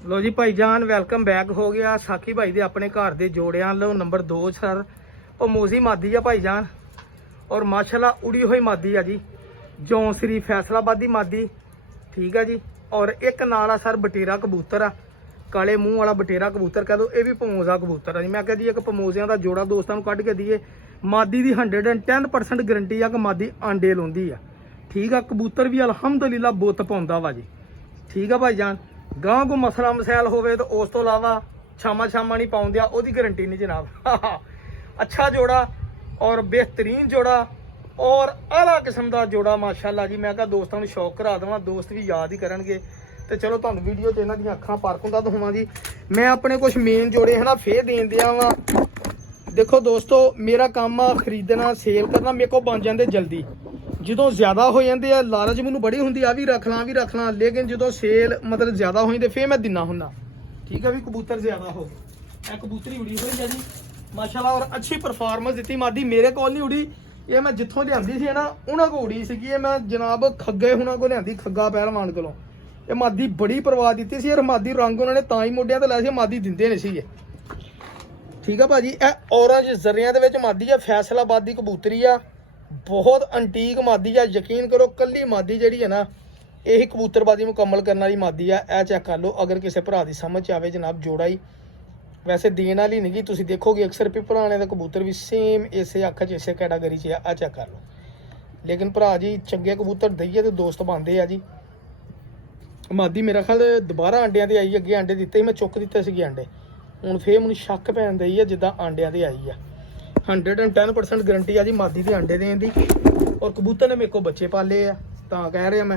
लो जी भाईजान welcome back हो गया साखी भाई दे अपने घर दे जोड़ियां लो नंबर 2 सर और मोजी मादी है भाईजान और माशाल्लाह उड़ी हुई मादी है जी जौंसरी फैसलाबादी मादी ठीक है जी। और एक नाला सर बटेरा कबूतर आ काले मूँह वाला बटेरा कबूतर कह दो ये भी पमोजा कबूतर है जी। मैं कह दी एक पमोजिया का जोड़ा दोस्तों को कढ़ के दीए मादी की 110% गारंटी आ कि मादी आंडे लाउंदी आ ठीक है। कबूतर भी अलहमदुलिल्लाह बुत पाउंदा वा जी ठीक है भाईजान। गांह को मसला मसैल होवे तो उस तो इलावा छामा छामा नहीं पाउंदिया ओदी गारंटी नहीं जनाब अच्छा जोड़ा और बेहतरीन जोड़ा और आला किस्म का जोड़ा माशाल्लाह जी। मैं कहा दोस्तों को शौक करा देवां दोस्त भी याद ही करनगे तो चलो तुहानूं वीडियो ते इन्हां दी अखां पारकों दा दिखावां जी। मैं अपने कुछ मेन जोड़े है ना फेर देन दिया वा। देखो दोस्तों मेरा काम आ खरीदना सेल करना मेरे को बन जाते जल्दी जो ज़्यादा हो जाते हैं लालच मैनू बड़ी होंगी आ भी रख ला लेकिन जो सेल मतलब ज़्यादा हो जाते फिर मैं दिना हुन्ना ठीक है भी कबूतर ज़्यादा हो गए कबूतरी उड़ी हुई है जी माशाल्लाह और अच्छी परफॉर्मेंस दी मादी मेरे को नहीं उड़ी ये मैं जितों लियांदी सी ना उन्होंने को उड़ी सी ये मैं जनाब खग्गे हुना को लियांदी खग्गा पहलवान को ये मादी बड़ी परवाह दी सी और मादी रंग उन्होंने ता ही मोडिया तो लै सी मादी दिंदे नहीं सी ठीक है भाजी। यह ऑरेंज जरिया के मादी है फैसलाबादी कबूतरी आ बहुत अंटीक मादी है यकीन करो कली मादी जी है ना यही कबूतरबाजी मुकम्मल करने वाली मादी है। यह चेक कर लो अगर किसी भरा की समझ आए जनाब जोड़ा ही वैसे देने वाली नहीं तुम देखोगे अक्सर भी भराने का कबूतर भी सेम इस अख च इस कैटागरी च है। चेक कर लो लेकिन भरा जी चंगे कबूतर दईए तो दोस्त बनते हैं जी। मादी मेरा ख्याल दोबारा आंडिया से आई अगे आंडे दिते मैं चुक दिते सी आंडे हूँ फिर मैं शक पैन दी है जिदा आंडिया से आई है 110% गारंटी आ जी मादी के आंडे देने की। और कबूतर ने मेरे को बच्चे पाले आ तो कह रहा मैं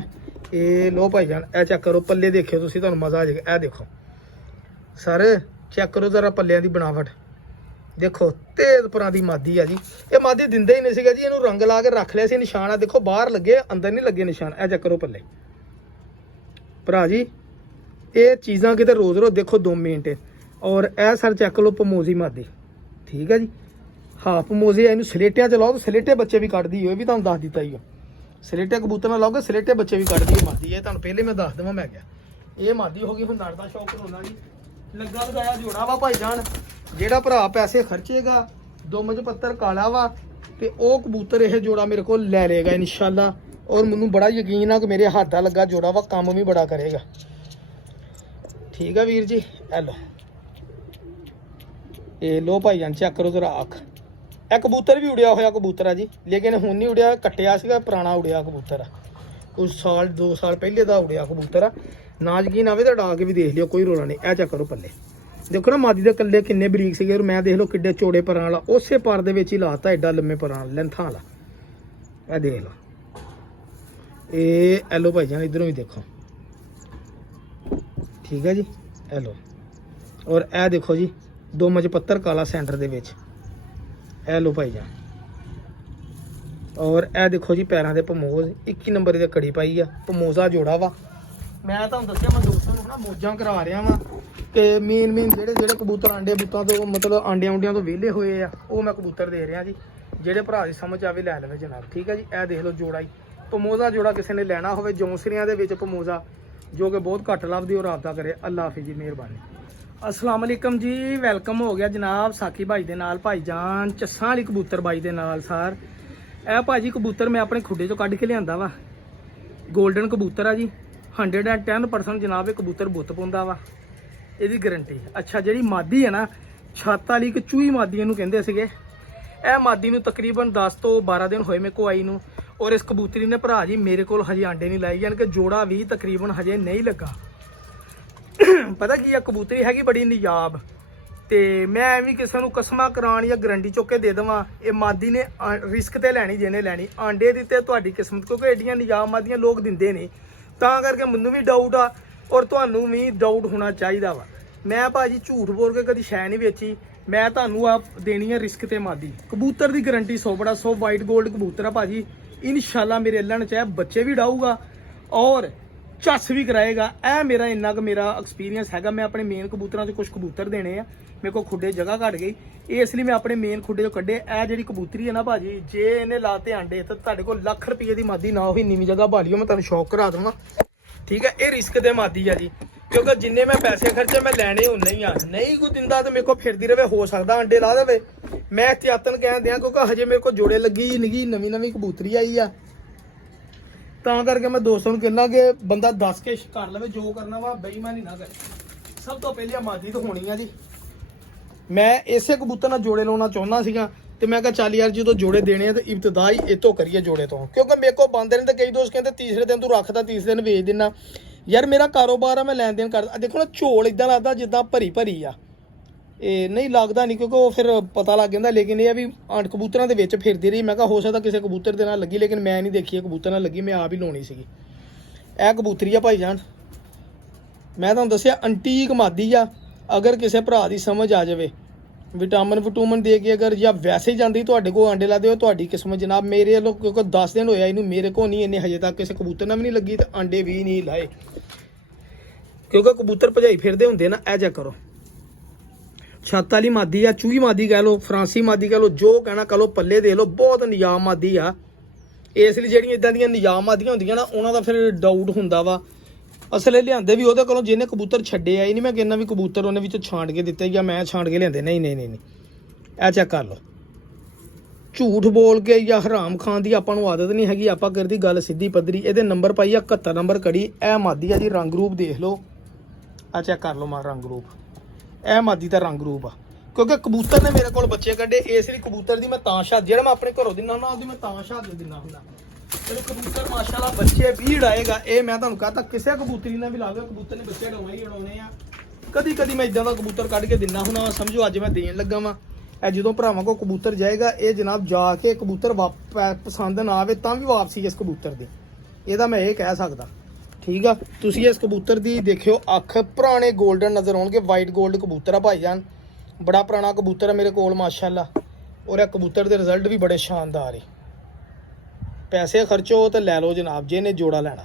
ये लो भाईजान ए चेक करो पल्ले देखियो तुम मज़ा आ जाएगा। ए देखो सर चेक करो जरा पल्लिया की बनावट देखो तेज पुरा की मादी है जी। ये मादी दिंदे ही नहीं सीगा जी इन्हू रंग ला के रख लिया सी निशान आ देखो बाहर लगे अंदर नहीं लगे निशान। ए चेक करो पल्ले भरा जी ये चीज़ा कितने रोज़ रोज़ देखो 2 मिनट और ए सर चेक लो पमोजी मादी ठीक है जी। हाँ पमोजे इन सलेटिया च लाओ तो सलेटे बच्चे भी कट दी भी तुम दस दिता ही सलेटे कबूतर ना लाओगे सलेटे बच्चे भी कट दी मादी है तुम पहले मैं दस देव मैं क्या ये मादी हो गई हूँ नर का शौक होना जी लगा लगाया जोड़ा वा भाईजान जेड़ा भरा पैसे खर्चेगा 2 मज पत्तर काला वा तो वह कबूतर यह जोड़ा मेरे को ले लेगा इंशाल्लाह। और मैनू बड़ा यकीन है कि मेरे हाथ का लगा जोड़ा वा काम भी बड़ा करेगा ठीक है वीर जी। लो ये लो भाईजान चेक करो जरा अख यह कबूतर भी उड़िया होया कबूतर है जी लेकिन हुण नहीं उड़िया कट्टिया सीगा पुराना उड़िया कबूतर है कुछ साल 2 साल पहले का उड़िया कबूतर है ना यकीन आवे तो डा के भी देख लियो कोई रोला नहीं। ए चेक करो पल्ले देखो ना मादी के कल्ले किन्ने बरीक सीगे और मैं देख लो किड्डे चौड़े परां वाला उस पर दे विच ही लाता एडा लम्मे परां लेंथां वाला। ए देख लो ए लो भाईजान इधरों भी देखो ठीक है जी। ए लो और ए देखो जी 2 मज पत्तर काला सेंटर दे विच ए लो भाईजान और ए देखो जी पैरों के पमोज 21 नंबर की कड़ी पाई आ पमोजा जोड़ा वा। मैं तुहानूं दस्सिया मैं दोस्तों को ना मौजां करा रहा वा कि मेन जेड़े कबूतर आंडे बूतों तो मतलब आंडियां उंडियां तो वेले होए आ वो मैं कबूतर दे रहा जी जेड़े भरा की समझ आवे लै लवे जनाब ठीक है जी। ए देख लो जोड़ा ही पमोजा जोड़ा किसी ने लैना होवे जौंसरियां दे विच पमोजा जो कि बहुत घट लभदी और रब्ता करे अल्लाह हाफिज़ जी मेहरबानी। अस्सलाम वालेकुम जी वेलकम हो गया जनाब साकी भाई दे नाल भाईजान चस्सां वाली कबूतर बाई दे नाल सर। ए भाजी कबूतर मैं अपने खुडे चों कढ़ के लिआंदा वा गोल्डन कबूतर आ जी 110% जनाब ये कबूतर बुत पाउंदा वा ਇਹਦੀ गारंटी। अच्छा जी मादी है ना छत वाली एक चूही मादी इनू कहते सीगे ए मादी नू तकरीबन 10 तो 12 दिन होए मेरे को आई नू और इस कबूतरी ने भरा जी मेरे को हजे आंडे नहीं लाए यानी कि जोड़ा भी तकरीबन हजे नहीं लगा पता की कबूतरी हैगी बड़ी निजाब तो मैं भी किसी को कसमां करान या गारंटी चुक के दे देवां ये मादी ने रिस्क तो लैनी जिन्हें लैनी आंडे दिते तुहाडी किस्मत क्योंकि एडियां निजाब मादियां लोग दिंदे नहीं तां करके मैनू भी डाउट आ और तुहानू भी डाउट होना चाहिए वा। मैं भाजी झूठ बोल के कभी शै नहीं बेची मैं तुहानू आप देनी है रिस्क ते मादी कबूतर की गारंटी 100 वाइट गोल्ड कबूतर है भाजी इंशाल्लाह मेरे अल्लाह ने चाहे बच्चे भी डाऊगा और झस भी कराएगा। ए मेरा इन्ना मेरा एक्सपीरियंस है मैं अपने मेन कबूतर से कुछ कबूतर देने आ मेरे को खुडे जगह घट गई इसलिए मैं अपने मेन खुडे चो कड्डे। ए जी कबूतरी है ना भाजी जे इन्हें लाते आंडे तो तुहाडे कोल लाख रुपये की मादी ना हो नीवी जगह भालियो मैं तुहानू शौक करा दूंगा ठीक है। ये रिस्क दे मादी है जी ਕਿਉਂਕਿ ਜਿੰਨੇ ਮੈਂ ਪੈਸੇ ਖਰਚੇ ਮੈਂ ਲੈਣੇ ਹੁੰਨੇ ਹੀ ਆ। ਨਹੀਂ ਕੋਈ ਦਿੰਦਾ ਤੇ ਮੇਰੇ ਕੋਲ ਫਿਰਦੀ ਰਵੇ, ਹੋ ਸਕਦਾ ਅੰਡੇ ਲਾ ਦੇਵੇ। ਮੈਂ ਇhtiyatan ਕਹਿਣ ਦਿਆਂ ਕਿਉਂਕਿ ਹਜੇ ਮੇਰੇ ਕੋਲ ਜੋੜੇ ਲੱਗੀ ਨਹੀਂ, ਨਵੀਂ ਕਬੂਤਰੀ ਆਈ ਆ, ਤਾਂ ਕਰਕੇ ਮੈਂ ਦੋਸਤਾਂ ਨੂੰ ਕਹਿੰਦਾ ਕਿ ਬੰਦਾ ਦੱਸ ਕੇ ਕਰ ਲਵੇ, ਜੋ ਕਰਨਾ ਵਾ ਬੇਈਮਾਨੀ ਨਾ ਕਰੇ। ਸਭ ਤੋਂ ਪਹਿਲਾਂ ਮਾਦੀ ਤਾਂ ਹੋਣੀ ਆ ਜੀ। ਮੈਂ ਇਸੇ ਕਬੂਤਰ ਨਾਲ ਜੋੜੇ ਲਾਉਣਾ ਚਾਹੁੰਦਾ ਸੀਗਾ ਤੇ ਮੈਂ ਕਿਹਾ ਚੱਲ ਯਾਰ ਜਦੋਂ ਜੋੜੇ ਦੇਣੇ ਆ ਤੇ ਇਬਤਦਾ ਹੀ ਇਹ ਤੋਂ ਕਰੀਏ ਜੋੜੇ ਤੋਂ, ਕਿਉਂਕਿ ਮੇਰੇ ਕੋਲ ਬੰਦੇ ਨੇ ਤੇ ਕਈ ਦੋਸਤ ਕਹਿੰਦੇ ਤੀਸਰੇ ਦਿਨ ਤੂੰ ਰੱਖਦਾ, ਤੀਸਰੇ ਦਿਨ ਵੇਚ ਦਿੰਦਾ। ਯਾਰ ਮੇਰਾ ਕਾਰੋਬਾਰ ਆ, ਮੈਂ ਲੈਣ ਦੇਣ ਕਰਦਾ। ਦੇਖੋ ਨਾ ਝੋਲ ਇਦਾਂ ਲੱਗਦਾ ਜਿੱਦਾਂ ਭਰੀ ਆ, ਇਹ ਨਹੀਂ ਲੱਗਦਾ ਨਹੀਂ ਕਿਉਂਕਿ ਉਹ ਫਿਰ ਪਤਾ ਲੱਗ ਜਾਂਦਾ। ਲੇਕਿਨ ਇਹ ਆ ਵੀ ਕਬੂਤਰਾਂ ਦੇ ਵਿੱਚ ਫਿਰਦੀ ਰਹੀ। ਮੈਂ ਕਿਹਾ ਹੋ ਸਕਦਾ ਕਿਸੇ ਕਬੂਤਰ ਦੇ ਨਾਲ ਲੱਗੀ, ਲੇਕਿਨ ਮੈਂ ਨਹੀਂ ਦੇਖੀ ਇਹ ਕਬੂਤਰ ਨਾਲ ਲੱਗੀ, ਮੈਂ ਆਪ ਹੀ ਲਾਉਣੀ ਸੀਗੀ। ਇਹ ਕਬੂਤਰੀ ਆ ਭਾਈ ਜਾਨ, ਮੈਂ ਤੁਹਾਨੂੰ ਦੱਸਿਆ ਐਂਟੀਕ ਮਾਦੀ ਆ। ਅਗਰ ਕਿਸੇ ਭਰਾ ਦੀ ਸਮਝ ਆ ਜਾਵੇ, ਵਿਟਾਮਿਨ ਦੇ ਕੇ ਅਗਰ ਜਾਂ ਵੈਸੇ ਹੀ ਜਾਂਦੀ ਤੁਹਾਡੇ ਕੋਲ ਆਂਡੇ ਲਾ ਦਿਓ, ਤੁਹਾਡੀ ਕਿਸਮਤ ਜਨਾਬ। ਮੇਰੇ ਵੱਲੋਂ ਕਿਉਂਕਿ 10 ਦਿਨ ਹੋਇਆ ਇਹਨੂੰ, ਮੇਰੇ ਕੋਲ ਨਹੀਂ, ਇਹਨੇ ਹਜੇ ਤੱਕ ਕਿਸੇ ਕਬੂਤਰ ਨਾਲ ਵੀ ਨਹੀਂ ਲੱਗੀ ਤੇ ਆਂਡੇ ਵੀ ਨਹੀਂ ਲਾਏ, ਕਿਉਂਕਿ ਕਬੂਤਰ ਭਜਾਈ ਫਿਰਦੇ ਹੁੰਦੇ ਨਾ। ਇਹ ਜਾ ਕਰੋ, ਛੱਤ ਵਾਲੀ ਮਾਦੀ ਆ, ਚੂਹੀ ਮਾਦੀ ਕਹਿ ਲਓ, ਫਰਾਂਸੀ ਮਾਦੀ ਕਹਿ ਲਓ, ਜੋ ਕਹਿਣਾ ਕਹਿ ਲਓ, ਪੱਲੇ ਦੇ ਲਓ, ਬਹੁਤ ਨਿਯਾਮ ਮਾਦੀ ਆ। ਇਸ ਲਈ ਜਿਹੜੀਆਂ ਇਦਾਂ ਦੀਆਂ ਨਿਯਾਮ ਮਾਦੀਆਂ ਹੁੰਦੀਆਂ ਨਾ, ਉਹਨਾਂ ਦਾ ਫਿਰ ਡਾਊਟ ਹੁੰਦਾ ਵਾ। ਅਸਲੇ ਲਿਆਂਦੇ ਵੀ ਉਹਦੇ ਕੋਲੋਂ ਜਿਹਨੇ ਕਬੂਤਰ ਛੱਡੇ ਆ। ਇਹ ਨਹੀਂ ਮੈਂ ਕਹਿੰਦਾ ਵੀ ਕਬੂਤਰ ਉਹਨੇ ਵਿੱਚੋਂ ਛਾਂਟ ਕੇ ਦਿੱਤੇ ਜਾਂ ਮੈਂ ਛਾਂਟ ਕੇ ਲਿਆਂਦੇ, ਨਹੀਂ। ਇਹ ਚੈੱਕ ਕਰ ਲਓ। ਝੂਠ ਬੋਲ ਕੇ ਜਾਂ ਹਰਾਮ ਖਾਣ ਦੀ ਆਪਾਂ ਨੂੰ ਆਦਤ ਨਹੀਂ ਹੈਗੀ, ਆਪਾਂ ਕਰਦੀ ਗੱਲ ਸਿੱਧੀ ਪੱਧਰੀ। ਇਹਦੇ ਨੰਬਰ ਪਾਈ ਆ 71 ਨੰਬਰ ਕੜੀ। ਇਹ ਮਾਦੀ ਆ ਜੀ, ਰੰਗ ਰੂਪ ਦੇਖ ਲਓ, ਆ ਚੈੱਕ ਕਰ ਲਓ ਮਾਰ ਰੰਗ ਰੂਪ। ਇਹ ਮਾਦੀ ਦਾ ਰੰਗ ਰੂਪ ਆ, ਕਿਉਂਕਿ ਕਬੂਤਰ ਨੇ ਮੇਰੇ ਕੋਲ ਬੱਚੇ ਕੱਢੇ। ਇਸ ਲਈ ਕਬੂਤਰ ਦੀ ਮੈਂ ਤਾਂ ਸ਼ਾਦ, ਜਿਹੜਾ ਮੈਂ ਆਪਣੇ ਘਰੋਂ ਦਿੰਦਾ ਹੁੰਦਾ ਉਹਦੀ ਮੈਂ ਤਾਂ ਸ਼ਾਦ ਦਿੰਦਾ ਹੁੰਦਾ। ਤੇ ਕਬੂਤਰ ਮਾਸ਼ਾਅੱਲਾ ਬੱਚੇ ਵੀ ਉਡਾਏਗਾ। ਇਹ ਮੈਂ ਤੁਹਾਨੂੰ ਕਹਤਾ ਕਿਸੇ ਕਬੂਤਰੀ ਨਾਲ ਵੀ ਲਾਵੇ, ਕਬੂਤਰ ਨੇ ਬੱਚੇ ਉਡਾਉਣੇ ਹੀ ਉਡਾਉਣੇ ਆ। ਕਦੀ ਮੈਂ ਇਦਾਂ ਦਾ ਕਬੂਤਰ ਕੱਢ ਕੇ ਦਿੰਦਾ ਹੁੰਦਾ। ਸਮਝੋ ਅੱਜ ਮੈਂ ਦੇਣ ਲੱਗਾ ਵਾਂ। ਇਹ ਜਦੋਂ ਭਰਾਵਾਂ ਕੋਲ ਕਬੂਤਰ ਜਾਏਗਾ, ਇਹ ਜਨਾਬ ਜਾ ਕੇ ਕਬੂਤਰ ਪਸੰਦ ਨਾ ਆਵੇ ਤਾਂ ਵੀ ਵਾਪਸੀ ਇਸ ਕਬੂਤਰ ਦੀ, ਇਹਦਾ ਮੈਂ ਇਹ ਕਹਿ ਸਕਦਾ। ਠੀਕ ਆ, ਤੁਸੀਂ ਇਸ ਕਬੂਤਰ ਦੀ ਦੇਖਿਓ ਅੱਖ, ਪੁਰਾਣੇ 골ਡਨ ਨਜ਼ਰ ਆਉਣਗੇ, ਵਾਈਟ 골ਡ ਕਬੂਤਰ ਆ ਭਾਈਜਾਨ। ਬੜਾ ਪੁਰਾਣਾ ਕਬੂਤਰ ਆ ਮੇਰੇ ਕੋਲ ਮਾਸ਼ਾਅੱਲਾ, ਔਰ ਇਹ ਕਬੂਤਰ ਦੇ ਰਿਜ਼ਲਟ ਵੀ ਬੜੇ ਸ਼ਾਨਦਾਰ ਏ। ਪੈਸੇ ਖਰਚੋ ਤੇ ਲੈ ਲਓ ਜਨਾਬ, ਜਿਹਨੇ ਜੋੜਾ ਲੈਣਾ।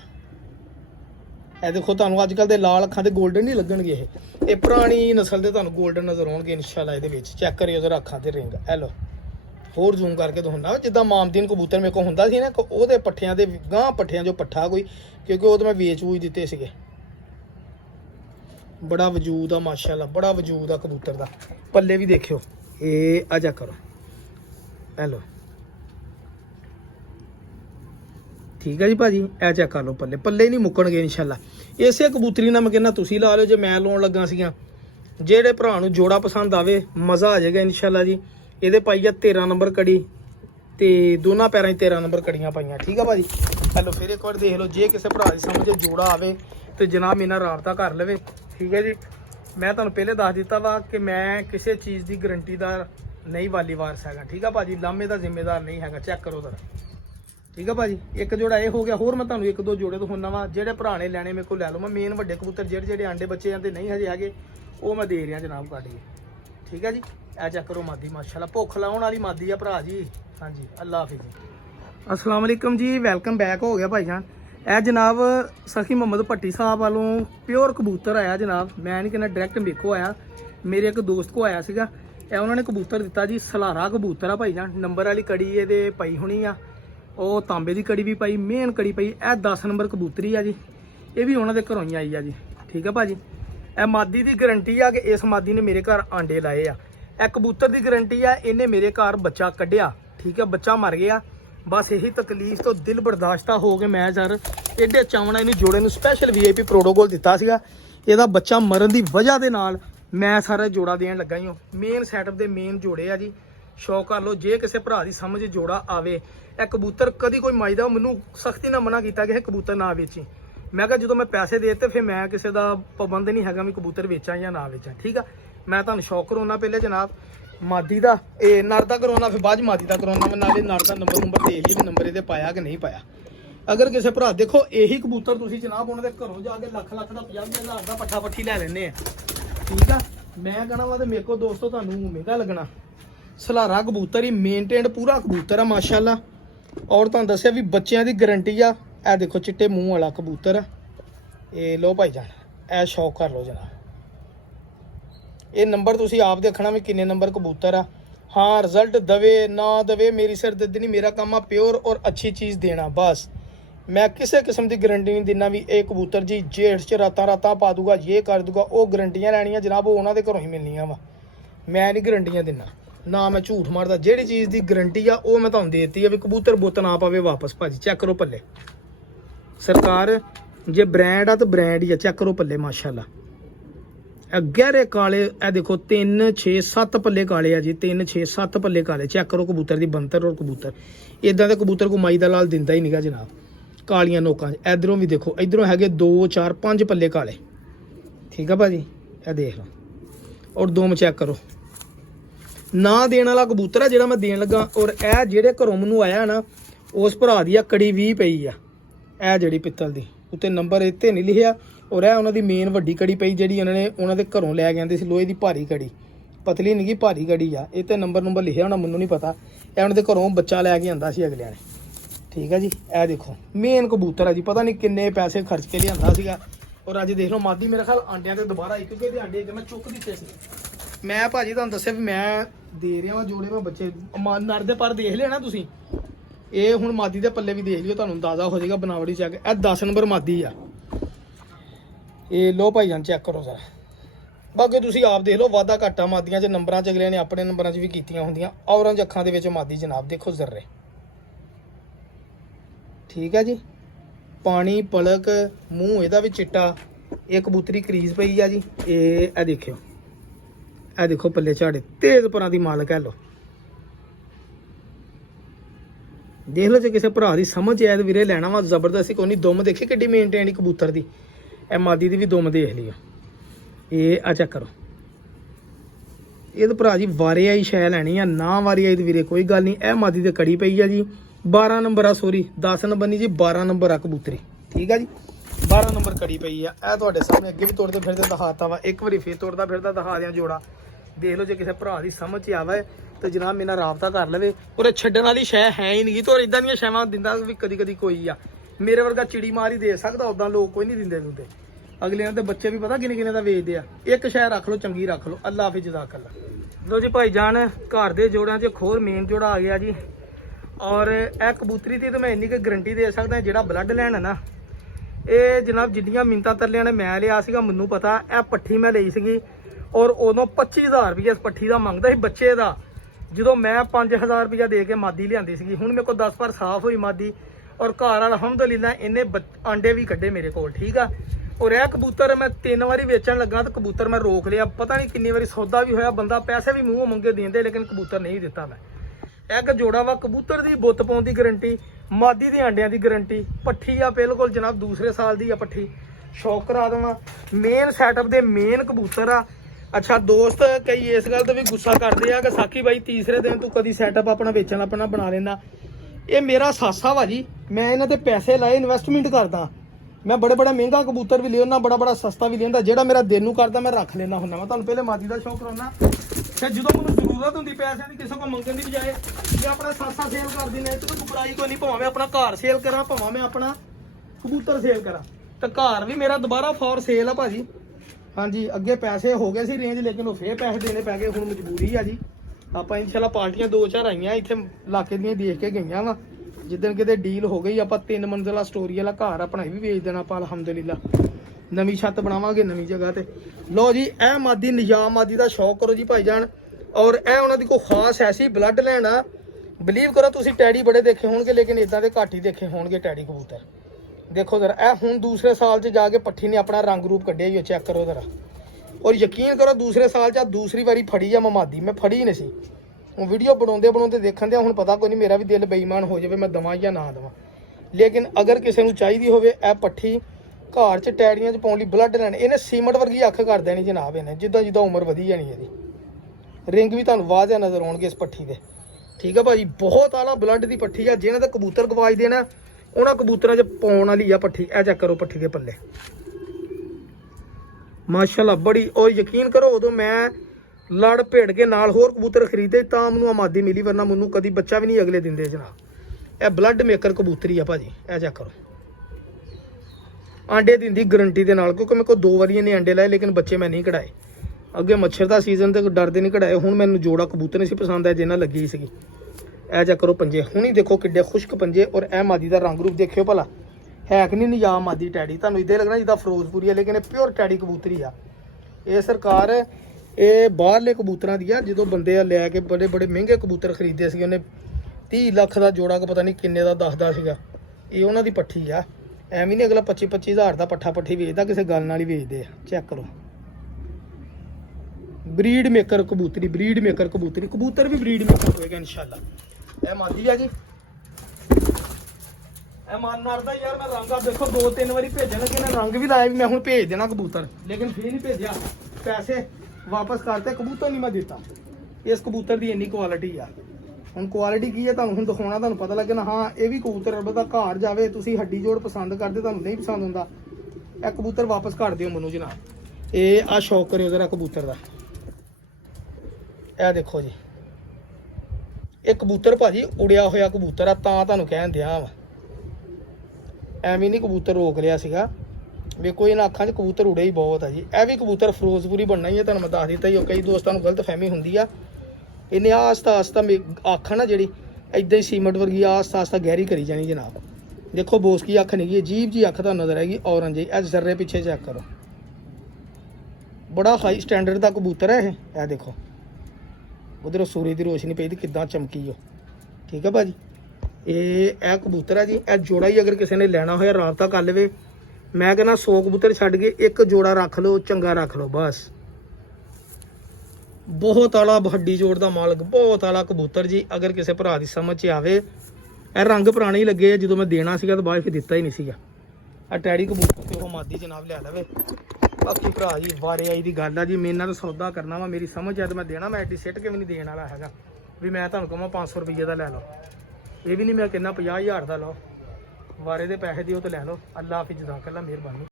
ਇਹ ਦੇਖੋ, ਤੁਹਾਨੂੰ ਅੱਜ ਕੱਲ੍ਹ ਦੇ ਲਾਲ ਅੱਖਾਂ ਤੇ 골ਡਨ ਨਹੀਂ ਲੱਗਣਗੇ। ਇਹ ਪੁਰਾਣੀ ਨਸਲ ਦੇ ਤੁਹਾਨੂੰ 골ਡਨ ਨਜ਼ਰ ਆਉਣਗੇ ਇਨਸ਼ਾਅੱਲਾ। ਇਹਦੇ ਵਿੱਚ ਚੈੱਕ ਕਰਿਓ ਜ਼ਰਾ ਅੱਖਾਂ ਤੇ ਰਿੰਗ। ਇਹ ਲਓ, ਹੋਰ ਜ਼ੂਮ ਕਰਕੇ ਦਿਖਾਉਣਾ। ਜਿੱਦਾਂ ਮਾਮਦੀਨ ਕਬੂਤਰ ਮੇਰੇ ਕੋਲ ਹੁੰਦਾ ਸੀ ਨਾ, ਉਹਦੇ ਪੱਠਿਆਂ ਦੇ ਗਾਂਹ ਪੱਠਿਆਂ ਜੋ ਪੱਠਾ ਕੋਈ, ਕਿਉਂਕਿ ਉਹ ਤਾਂ ਮੈਂ ਵੇਚ ਵੂਚ ਦਿੱਤੇ ਸੀਗੇ। ਬੜਾ ਵਜੂਦ ਆ ਮਾਸ਼ਾਅੱਲਾ, ਬੜਾ ਵਜੂਦ ਆ ਕਬੂਤਰ ਦਾ। ਪੱਲੇ ਵੀ ਦੇਖਿਓ, ਇਹ ਆ ਜਾ ਕਰੋ। ਇਹ ਲਓ, ਠੀਕ ਹੈ ਜੀ ਭਾਜੀ। ਇਹ ਚੈੱਕ ਕਰ ਲਓ, ਪੱਲੇ ਨਹੀਂ ਮੁੱਕਣਗੇ ਇਨਸ਼ਾਅੱਲਾ। ਇਸੇ ਕਬੂਤਰੀ ਨਾਲ ਮੈਂ ਕਹਿੰਦਾ ਤੁਸੀਂ ਲਾ ਲਿਓ ਜੇ ਮੈਂ ਲਾਉਣ ਲੱਗਾ ਸੀਗਾ। ਜਿਹੜੇ ਭਰਾ ਨੂੰ ਜੋੜਾ ਪਸੰਦ ਆਵੇ, ਮਜ਼ਾ ਆ ਜਾਏਗਾ ਇਨਸ਼ਾਅੱਲਾ ਜੀ। ਇਹਦੇ ਪਾਈ ਆ 13 ਨੰਬਰ ਕੜੀ ਤੇ ਦੋਨਾਂ ਪੈਰਾਂ 'ਚ 13 ਨੰਬਰ ਕੜੀਆਂ ਪਾਈਆਂ। ਠੀਕ ਆ ਭਾਜੀ। ਹੈਲੋ, ਫਿਰ ਇੱਕ ਵਾਰ ਦੇਖ ਲਓ। ਜੇ ਕਿਸੇ ਭਰਾ ਦੀ ਸਮਝ ਜੋੜਾ ਆਵੇ ਤੇ ਜਨਾਬ ਮੇਰੇ ਨਾਲ ਰਾਬਤਾ ਕਰ ਲਵੇ। ਠੀਕ ਹੈ ਜੀ। ਮੈਂ ਤੁਹਾਨੂੰ ਪਹਿਲੇ ਦੱਸ ਦਿੱਤਾ ਵਾ ਕਿ ਮੈਂ ਕਿਸੇ ਚੀਜ਼ ਦੀ ਗਰੰਟੀ ਦਾ ਨਹੀਂ ਵਾਲੀ ਵਾਰਸ ਹੈਗਾ। ਠੀਕ ਆ ਭਾਜੀ, ਲਾਮੇ ਦਾ ਜ਼ਿੰਮੇਦਾਰ ਨਹੀਂ ਹੈਗਾ। ਚੈੱਕ ਕਰੋ ਜ਼ਰਾ। ਠੀਕ ਆ ਭਾਜੀ। ਇੱਕ ਜੋੜਾ ਇਹ ਹੋ ਗਿਆ। ਹੋਰ ਮੈਂ ਤੁਹਾਨੂੰ ਇੱਕ ਦੋ ਜੋੜੇ ਦਿਖਾਉਣਾ ਵਾ, ਜਿਹੜੇ ਭਰਾ ਨੇ ਲੈਣੇ ਮੇਰੇ ਕੋਲ ਲੈ ਲਓ। ਮੈਂ ਮੇਨ ਵੱਡੇ ਕਬੂਤਰ ਜਿਹੜੇ ਆਂਡੇ ਬੱਚੇ ਜਾਂਦੇ ਨਹੀਂ ਹਜੇ ਹੈਗੇ, ਉਹ ਮੈਂ ਦੇ ਰਿਹਾ ਜਨਾਬ ਕੱਢ ਕੇ। ਠੀਕ ਹੈ ਜੀ। ਇਹ ਚੈੱਕ ਕਰੋ ਮਾਦੀ ਮਾਸ਼ਾਅੱਲਾ, ਭੁੱਖ ਲਾਉਣ ਵਾਲੀ ਮਾਦੀ ਆ ਭਰਾ ਜੀ। ਹਾਂਜੀ, ਅੱਲਾ ਹਾਫਿਜ਼ ਜੀ। अस्सलाम वालेकुम जी, वेलकम बैक हो गया भाईजान। ਇਹ ਜਨਾਬ ਸਖੀ ਮੁਹੰਮਦ ਭੱਟੀ ਸਾਹਿਬ ਵੱਲੋਂ ਪਿਓਰ ਕਬੂਤਰ ਆਇਆ ਜਨਾਬ। ਮੈਂ ਨਹੀਂ ਕਹਿੰਦਾ ਡਾਇਰੈਕਟ ਮੇਰੇ ਕੋ ਆਇਆ, ਮੇਰੇ ਇੱਕ ਦੋਸਤ ਕੋ ਆਇਆ ਸੀਗਾ। ਇਹ ਉਹਨਾਂ ਨੇ ਕਬੂਤਰ ਦਿੱਤਾ ਜੀ, ਸਲਾਰਾ ਕਬੂਤਰ ਆ ਭਾਈਜਾਨ। ਨੰਬਰ ਵਾਲੀ ਕੜੀ ਇਹਦੇ ਪਈ ਹੋਣੀ ਆ, ਉਹ ਤਾਂਬੇ ਦੀ ਕੜੀ ਵੀ ਪਾਈ, ਮੇਨ ਕੜੀ ਪਈ। ਇਹ 10 ਨੰਬਰ ਕਬੂਤਰੀ ਆ ਜੀ। ਇਹ ਵੀ ਉਹਨਾਂ ਦੇ ਘਰੋਂ ਹੀ ਆਈ ਆ ਜੀ। ਠੀਕ ਆ ਭਾਜੀ। ਇਹ ਮਾਦੀ ਦੀ ਗਰੰਟੀ ਆ ਕਿ ਇਸ ਮਾਦੀ ਨੇ ਮੇਰੇ ਘਰ ਆਂਡੇ ਲਾਏ ਆ। ਇਹ ਕਬੂਤਰ ਦੀ ਗਰੰਟੀ ਆ ਇਹਨੇ ਮੇਰੇ ਘਰ ਬੱਚਾ ਕੱਢਿਆ। ਠੀਕ ਆ, ਬੱਚਾ ਮਰ ਗਿਆ। ਬਸ ਇਹੀ ਤਕਲੀਫ ਤੋਂ ਦਿਲ ਬਰਦਾਸ਼ਤਾ ਹੋ ਕੇ ਮੈਂ ਸਰ ਐਡੇ ਚਾਵਣਾ ਇਹਨੂੰ ਜੋੜੇ ਨੂੰ ਸਪੈਸ਼ਲ VIP ਪ੍ਰੋਟੋਕੋਲ ਦਿੱਤਾ ਸੀਗਾ। ਇਹਦਾ ਬੱਚਾ ਮਰਨ ਦੀ ਵਜ੍ਹਾ ਦੇ ਨਾਲ ਮੈਂ ਸਾਰਾ ਜੋੜਾ ਦੇਣ ਲੱਗਾ ਹੀ ਹਾਂ। ਮੇਨ ਸੈਟਅਪ ਦੇ ਮੇਨ ਜੋੜੇ ਆ ਜੀ। ਸ਼ੌਕ ਕਰ ਲਓ, ਜੇ ਕਿਸੇ ਭਰਾ ਦੀ ਸਮਝ ਜੋੜਾ ਆਵੇ। ਇਹ ਕਬੂਤਰ ਕਦੀ ਕੋਈ ਮਾਈਦਾ ਮੈਨੂੰ ਸਖਤੀ ਨਾਲ ਮਨਾ ਕੀਤਾ ਕਿ ਇਹ ਕਬੂਤਰ ਨਾ ਵੇਚੀ। ਮੈਂ ਕਿਹਾ ਜਦੋਂ ਮੈਂ ਪੈਸੇ ਦੇ ਦਿੱਤੇ ਫਿਰ ਮੈਂ ਕਿਸੇ ਦਾ ਪਾਬੰਦ ਨਹੀਂ ਹੈਗਾ ਵੀ ਕਬੂਤਰ ਵੇਚਾਂ ਜਾਂ ਨਾ ਵੇਚਾਂ। ਠੀਕ ਆ, ਮੈਂ ਤੁਹਾਨੂੰ ਸ਼ੌਕ ਕਰਾਉਣਾ ਪਹਿਲੇ ਜਨਾਬ ਮਾਦੀ ਦਾ, ਇਹ ਨਰ ਦਾ ਕਰਾਉਣਾ, ਫਿਰ ਬਾਅਦ ਮਾਦੀ ਦਾ ਕਰਾਉਣਾ। ਮੈਂ ਨਾਲੇ ਨਰ ਦਾ ਨੰਬਰ ਦੇ ਲਈ ਵੀ ਨੰਬਰ ਇਹਦੇ ਪਾਇਆ ਕਿ ਨਹੀਂ ਪਾਇਆ। ਅਗਰ ਕਿਸੇ ਭਰਾ ਦੇਖੋ ਇਹੀ ਕਬੂਤਰ ਤੁਸੀਂ ਜਨਾਬ ਉਹਨਾਂ ਦੇ ਘਰੋਂ ਜਾ ਕੇ ਲੱਖ ਦਾ 50,000 ਦਾ ਪੱਠਾ ਪੱਠੀ ਲੈ ਲੈਂਦੇ ਆ। ਠੀਕ ਆ, ਮੈਂ ਕਹਣਾ ਵਾ ਤੇ ਮੇਰੇ ਕੋਲ ਦੋਸਤੋ ਤੁਹਾਨੂੰ ਮਹਿੰਗਾ ਲੱਗਣਾ। ਸਲਾਰਾ ਕਬੂਤਰ ਹੀ ਮੇਨਟੇਨਡ ਪੂਰਾ ਕਬੂਤਰ ਆ ਮਾਸ਼ਾਅੱਲਾ। ਔਰ ਤੁਹਾਨੂੰ ਦੱਸਿਆ ਵੀ ਬੱਚਿਆਂ ਦੀ ਗਰੰਟੀ ਆ। ਇਹ ਦੇਖੋ ਚਿੱਟੇ ਮੂੰਹ ਵਾਲਾ ਕਬੂਤਰ ਆ। ਇਹ ਲੋ ਭਾਈ ਜਾਨ, ਇਹ ਸ਼ੌਕ ਕਰ ਲਓ ਜਨਾਬ। ਇਹ ਨੰਬਰ ਤੁਸੀਂ ਆਪ ਦੇਖਣਾ ਵੀ ਕਿੰਨੇ ਨੰਬਰ ਕਬੂਤਰ ਆ। ਹਾਂ, ਰਿਜ਼ਲਟ ਦਵੇ ਨਾ ਦਵੇ ਮੇਰੀ ਸਿਰਦਰਦੀ ਨਹੀਂ। ਮੇਰਾ ਕੰਮ ਆ ਪਿਓਰ ਔਰ ਅੱਛੀ ਚੀਜ਼ ਦੇਣਾ। ਬਸ मैं किसी किस्म की गारंटी नहीं दिना भी ये कबूतर जी जेठ च रातां पा दूगा, ये कर दूगा। वो गारंटियां लैनियां जनाब वो उन्होंने घरों ही मिलनियां वा। मैं नहीं गारंटियां दिना, ना मैं झूठ मारदा। जिहड़ी चीज़ की गारंटी आ वो मैं तुहानूं देती है भी कबूतर बुत ना पावे वापस। भाजी चेक करो पल्ले सरकार, जे ब्रांड आ तो ब्रांड ही आ। चेक करो पल्ले माशाल्लाह गहरे काले। ए देखो 3 6 7 पल्ले काले आ जी, 3 6 7 पल्ले काले। चेक करो कबूतर की बनतर और कबूतर। इदां दे कबूतर को माई दा लाल दिंदा ही नहीं गा जनाब। कालियां नोकां इधरों भी देखो, इधरों है 2 4 5 पल्ले काले। ठीक है भाजी, ए देख लो। और दुम चेक करो, ना देने वाला कबूतर है जो मैं देन लगा। और ए जेड़े घरों मैनूं आया ना उस भरा दी कड़ी 20 पई आ। ए जिहड़ी पित्तल दी उत्ते नंबर इत्ते नहीं लिखिया। और यह उन्होंने मेन वड्डी कड़ी पई जी उन्होंने उन्होंने घरों लै के आंदे सी लोहे की भारी कड़ी। पतली नहीं गी भारी कड़ी आ। इत्ते नंबर लिखिया होना मैनूं नहीं पता। यह उन्होंने घरों बच्चा लैके आंदा सी अगलियां ने। ठीक है जी, ए देखो मेन कबूतर है जी। पता नहीं किन्ने पैसे खर्च के लियांदा सीगा। और अज देख लो मादी मेरे ख्याल आंडियां ते दोबारा आई, क्योंकि ये आंडे मैं चुक दिते सी। मैं भाजी तुहानूं दस्सिया भी मैं दे रहा वा जोड़े में बच्चे नर दे पर देख लिया ना तुसीं। ये हुण मादी दे पल्ले भी देख लियो, तुहानूं अंदाजा हो जाएगा बनावटी चेक। ए 10 नंबर मादी आ। ये लो भाईजान चेक करो जरा। बाकी तुसीं आप देख लो वाधा घाटा मादियां च नंबरां च अगले ने अपने नंबरां च भी कीतियां होंदियां। औरंज अखां दे विच मादी जनाब देखो जर्रे। ठीक है जी, पानी पलक मूँह इहदा भी चिट्टा। एक कबूतरी क्रीज पई आ जी। ये देखियो, ए देखो पल्ले झाड़े तेज परां दी मालक है। लो देख लो, जो किसी भरा की समझ आए तो वीरे लैना वा। जबरदस्ती कोई नहीं। दुम देखी कि मेनटेन कबूतर की। ए मादी की भी दुम देख लियो। ये आ चेक करो। ये तो भरा जी वारे आई शै लैनी आ, ना वारी आई तो वीरे कोई गल नहीं। ए मादी ते कड़ी पई आ जी। 12 नंबर आ, सॉरी 10 नंबर नहीं जी 12 नंबर आ कबूतरी। ठीक है जी, 12 नंबर कड़ी पई आ। ए तुहाडे सामने अगे भी तोड़ते फिरते दिखाता वा। एक बारी फिर तोड़ता फिरता दिखा दियां जोड़ा। देख लो, जो किसी भरा की समझ च आवे तो जनाब मेरे नाल राबता कर लवे। और छड्डण वाली शै है ही नहीं। तो इदां दियां शैवां दिंदा भी कदी कदी कोई आ। मेरे वर्गा चिड़ी मार ही दे सकदा, उदां लोग कोई नहीं दिंदे दुंदे। अगले दे बच्चे भी पता किन्ने किन्ने दा वेचदे आ। एक शै रख लो चंगी रख लो, अल्लाह हाफिज़ जज़ाकल्लाह। लो जी भाईजान, घर दे जोड़ियां च खोर मेन जोड़ा आ गया जी। और यह कबूतरी की तो मैं इन्नी गारंटी दे सकदा, जिहड़ा ब्लड लैन है ना ये जनाब जिन्नियां मिन्नतां तरलियां ने मैं लिया सीगा, मैनूं पता। यह पट्ठी मैं लई सीगी और उदों 25,000 रुपया इस पट्ठी का मंगदा सी बच्चे का। जो मैं 5,000 रुपया दे के मादी लियांदी सीगी। हुण मेरे को 10 बार साफ हुई मादी। और घर अलहमदुलिल्लाह इन्हें आंडे भी कड्ढे मेरे को। ठीक है। और यह कबूतर मैं 3 बारी बेचन लगा तो कबूतर मैं रोक लिया। पता नहीं कितनी बारी सौदा भी होया, बंदा पैसे भी मूँहों मंगे देंदे, लेकिन कबूतर नहीं दिता मैं। एक जोड़ा वा कबूतर की बुत पाउण की गारंटी, मादी के आंडियां की गारंटी। पट्ठी आ बिल्कुल जनाब दूसरे साल की आ पट्ठी। शौक करा देवां। मेन सैटअप दे मेन कबूतर आ। अच्छा दोस्त कई इस गल तो भी गुस्सा करते हैं कि साकी भाई तीसरे दिन तू कभी सैटअप अपना बेचना अपना बना लेना। ये मेरा सासा वा जी, मैं इन्हां ते पैसे लाए इन्वेस्टमेंट करदा। मैं बड़े बड़ा महंगा कबूतर भी लिया, बड़ा बड़ा सस्ता भी लिया। जेड़ा मेरा दिल नूं करदा मैं रख लेना हुंदा। मैं तुहानूं पहले मादी का शौक कराउणा, फिर जो मैनूं जरूरत होंदी पैसे की किसी को मंगण की बजाए मैं अपना सासा सेल कर देना। इस तो बुराई कोई नहीं, भावें मैं अपना घर सेल करा, भावें मैं अपना कबूतर सेल करा। तो घर भी मेरा दोबारा फॉर सेल आ भाजी। हाँ जी, अगे पैसे हो गए सी रेंज, लेकिन वो फिर पैसे देने पै गए। हुण मजबूरी आ जी। आप इंशाल्लाह पार्टियां 2-4 आईयां इत्थे इलाके दियां देख के गईयां वा। जिदन किते डील हो गई आप 3 मंजिला स्टोरी वाला घर अपना भी बेच देना आप अलहमदुलिल्लाह। नवी छत बनावांगे नवी जगह ते। लो जी, ए मादी निजाम मादी का शौक करो जी भाईजान। और ए उन्हां दी कोई खास ऐसी ब्लड लैना, बिलीव करो तुसीं टैडी बड़े देखे होणगे, लेकिन इदां दे घट ही देखे होणगे टैडी कबूतर। देखो जरा, ए हुण दूसरे साल च जाके पट्ठी ने अपना रंग रूप कड्ढिया ही, चेक करो जरा। और यकीन करो दूसरे साल च दूसरी बारी फड़ी आ मैं मादी, मैं फड़ी नहीं सी। हूँ वीडियो बनाते बनाते देखन दिया, हूँ पता कोई नहीं मेरा भी दिल बेईमान हो जाए मैं दवा या ना दवा। लेकिन अगर किसी को चाहिए हो पट्ठी घर च टैड़ियां च पाउण लई ब्लड लैन, इन्हें सीमट वर्गी अख कर देनी जनाब। इन्हें जिद्दां जिद्दां उम्र वधी जानी है। रिंग भी तुहानूं वाज़ नज़र आउणगे इस पट्ठी दे। ठीक है भाजी, बहुत आला ब्लड की पट्ठी आ। जिन्हां दे कबूतर गवाज देना उन्हां कबूतरां च पाउण वाली आ पट्ठी। ए चेक करो पट्ठी के पल्ले माशाल्लाह बड़ी। और यकीन करो उदों मैं लड़ भेड़ के नाल होर कबूतर खरीदे तां मैनूं आमादी मिली, वरना मैनूं कदी बच्चा भी नहीं अगले दिंदे जनाब। ए ब्लड मेकर कबूतरी आ भाजी। ए चेक करो, आंडे दिंदी गारंटी के नाल, क्योंकि मेरे को 2 बारी इन्हें अंडे लाए लेकिन बच्चे मैं नहीं कढ़ाए। अगे मच्छर का सीजन तो डरते नहीं कढ़ाए। हुण मैनूं जोड़ा कबूतर नहीं सी पसंद आया जिन्हां लगी सी। ए चेक करो पंजे, हुण ही देखो किड्डे खुश्क पंजे। और ए मादी का रंग रूप देखियो भला, ਹੈ ਕਿ ਨਹੀਂ ਨਿਜਾਮ ਮਾਦੀ ਟੈਡੀ, ਤੁਹਾਨੂੰ ਇਦਾਂ ਲੱਗਣਾ ਜਿੱਦਾਂ ਫਿਰੋਜ਼ਪੁਰੀ ਆ, ਲੇਕਿਨ ਇਹ ਪਿਓਰ ਟੈਡੀ ਕਬੂਤਰੀ ਆ। ਇਹ ਸਰਕਾਰ ਇਹ ਬਾਹਰਲੇ ਕਬੂਤਰਾਂ ਦੀ ਆ। ਜਦੋਂ ਬੰਦੇ ਆ ਲੈ ਕੇ ਬੜੇ ਬੜੇ ਮਹਿੰਗੇ ਕਬੂਤਰ ਖਰੀਦੇ ਸੀ, ਉਹਨੇ 30 ਲੱਖ ਦਾ ਜੋੜਾ, ਪਤਾ ਨਹੀਂ ਕਿੰਨੇ ਦਾ ਦੱਸਦਾ ਸੀਗਾ। ਇਹ ਉਹਨਾਂ ਦੀ ਪੱਠੀ ਆ। ਐਵੇਂ ਨਹੀਂ ਅਗਲਾ 25 ਹਜ਼ਾਰ ਦਾ ਪੱਠਾ ਪੱਠੀ ਵੇਚਦਾ, ਕਿਸੇ ਗੱਲ ਨਾਲ ਹੀ ਵੇਚਦੇ ਆ। ਚੈੱਕ ਕਰੋ, ਬਰੀਡ ਮੇਕਰ ਕਬੂਤਰੀ, ਬਰੀਡ ਮੇਕਰ ਕਬੂਤਰੀ, ਕਬੂਤਰ ਵੀ ਬਰੀਡ ਮੇਕਰ ਹੋਏਗਾ ਇਨਸ਼ਾਅੱਲਾ। ਇਹ ਮਾਦੀ ਆ ਜੀ, ਇਹ ਮਨ ਨਰਦਾ ਯਾਰ। ਮੈਂ ਰੰਗ ਆ ਦੇਖੋ 2-3 ਵਾਰੀ ਭੇਜਣ ਲੱਗੇ ਨੇ, ਰੰਗ ਵੀ ਲਾਇਆ ਵੀ ਮੈਂ ਹੁਣ ਭੇਜ ਦੇਣਾ ਕਬੂਤਰ, ਲੇਕਿਨ ਫਿਰ ਨਹੀਂ ਭੇਜਿਆ, ਪੈਸੇ ਵਾਪਸ ਕਰਤੇ, ਕਬੂਤਰ ਨਹੀਂ ਮੈਂ ਦਿੱਤਾ। ਇਸ ਕਬੂਤਰ ਦੀ ਇੰਨੀ ਕੁਆਲਿਟੀ ਆ। ਹੁਣ ਕੁਆਲਿਟੀ ਕੀ ਹੈ ਤੁਹਾਨੂੰ ਹੁਣ ਦਿਖਾਉਣਾ, ਤੁਹਾਨੂੰ ਪਤਾ ਲੱਗੇ ਨਾ ਹਾਂ ਇਹ ਵੀ ਕਬੂਤਰ ਅਲਬਤਾ ਘਰ ਜਾਵੇ। ਤੁਸੀਂ ਹੱਡੀ ਜੋੜ ਪਸੰਦ ਕਰਦੇ, ਤੁਹਾਨੂੰ ਨਹੀਂ ਪਸੰਦ ਹੁੰਦਾ, ਇਹ ਕਬੂਤਰ ਵਾਪਸ ਕਰ ਦਿਓ ਮੈਨੂੰ ਜਨਾਬ। ਇਹ ਆ ਸ਼ੌਕ ਕਰਿਓ ਜ਼ਰਾ ਕਬੂਤਰ ਦਾ। ਇਹ ਦੇਖੋ ਜੀ, ਇਹ ਕਬੂਤਰ ਭਾਜੀ ਉੜਿਆ ਹੋਇਆ ਕਬੂਤਰ ਆ, ਤਾਂ ਤੁਹਾਨੂੰ ਕਹਿਣ ਦਿਆਂ ਵਾ। ਐਵੇਂ ਨਹੀਂ ਕਬੂਤਰ ਰੋਕ ਲਿਆ ਸੀਗਾ, ਵੇਖੋ ਇਹਨਾਂ ਅੱਖਾਂ 'ਚ ਕਬੂਤਰ ਉੜੇ ਹੀ ਬਹੁਤ ਆ ਜੀ। ਇਹ ਵੀ ਕਬੂਤਰ ਫਿਰੋਜ਼ਪੁਰੀ ਬਣਨਾ ਹੀ ਹੈ, ਤੁਹਾਨੂੰ ਮੈਂ ਦੱਸ ਦਿੱਤਾ ਹੀ। ਕਈ ਦੋਸਤਾਂ ਨੂੰ ਗਲਤ ਫਹਿਮੀ ਹੁੰਦੀ ਆ। ਇਹਨੇ ਆਸਤਾ ਆਸਤਾ ਅੱਖ ਨਾ ਜਿਹੜੀ ਇਦਾਂ ਹੀ ਸੀਮਟ ਵਰਗੀ ਆਸਤਾ ਆਸਤਾ ਗਹਿਰੀ ਕਰੀ ਜਾਣੀ ਜਨਾਬ। ਦੇਖੋ ਬੋਸਕੀ ਅੱਖ ਨਹੀਂ, ਅਜੀਬ ਜੀ ਅੱਖ ਤੁਹਾਨੂੰ ਨਜ਼ਰ ਆਏਗੀ, ਔਰੰਜ ਜੀ। ਇਹ ਜ਼ਰਰੇ ਪਿੱਛੇ ਚੈੱਕ ਕਰੋ, ਬੜਾ ਹਾਈ ਸਟੈਂਡਰਡ ਦਾ ਕਬੂਤਰ ਹੈ ਇਹ ਦੇਖੋ, ਉਧਰੋਂ ਸੂਰਜ ਦੀ ਰੋਸ਼ਨੀ ਪਈ ਤੇ ਕਿੱਦਾਂ ਚਮਕੀ ਉਹ। ਠੀਕ ਹੈ ਭਾਜੀ, ਇਹ ਕਬੂਤਰ ਹੈ ਜੀ। ਇਹ ਜੋੜਾ ਹੀ ਅਗਰ ਕਿਸੇ ਨੇ ਲੈਣਾ ਹੋਇਆ ਰਾਬਤਾ ਕਰ ਲਵੇ। ਮੈਂ ਕਹਿੰਦਾ 100 ਕਬੂਤਰ ਛੱਡ ਕੇ ਇੱਕ ਜੋੜਾ ਰੱਖ ਲਓ, ਚੰਗਾ ਰੱਖ ਲਓ ਬਸ। ਬਹੁਤ ਆਲਾ ਹੱਡੀ ਜੋੜ ਦਾ ਮਾਲਕ, ਬਹੁਤ ਆਲਾ ਕਬੂਤਰ ਜੀ। ਅਗਰ ਕਿਸੇ ਭਰਾ ਦੀ ਸਮਝ 'ਚ ਆਵੇ, ਇਹ ਰੰਗ ਪੁਰਾਣੇ ਹੀ ਲੱਗੇ ਆ, ਜਦੋਂ ਮੈਂ ਦੇਣਾ ਸੀਗਾ ਤਾਂ ਬਾਅਦ ਫਿਰ ਦਿੱਤਾ ਹੀ ਨਹੀਂ ਸੀਗਾ। ਆ ਟੈਡੀ ਕਬੂਤਰ ਤੇ ਉਹ ਮਾਦੀ ਜਨਾਬ ਲੈ ਲਵੇ। ਬਾਕੀ ਭਰਾ ਜੀ ਵਾਰੇ ਆਈ ਦੀ ਗੱਲ ਆ ਜੀ, ਮੇਰੇ ਨਾਲ ਸੌਦਾ ਕਰਨਾ ਵਾ, ਮੇਰੀ ਸਮਝ ਆ ਤਾਂ ਮੈਂ ਦੇਣਾ। ਮੈਂ ਐਡੀ ਸਿੱਟ ਕੇ ਵੀ ਨਹੀਂ ਦੇਣ ਵਾਲਾ ਹੈਗਾ ਵੀ ਮੈਂ ਤੁਹਾਨੂੰ ਕਹਾਂ 500 ਰੁਪਏ ਦਾ ਲੈ ਲਓ। ਇਹ ਵੀ ਨਹੀਂ ਮੈਂ ਕਹਿੰਦਾ 50,000 ਦਾ ਲਓ, ਵਾਰੇ ਦੇ ਪੈਸੇ ਦਿਓ ਤਾਂ ਲੈ ਲਓ। ਅੱਲਾ ਹਾਫਿਜ਼, ਜਜ਼ਾਕੱਲਾ, ਮਿਹਰਬਾਨੀ।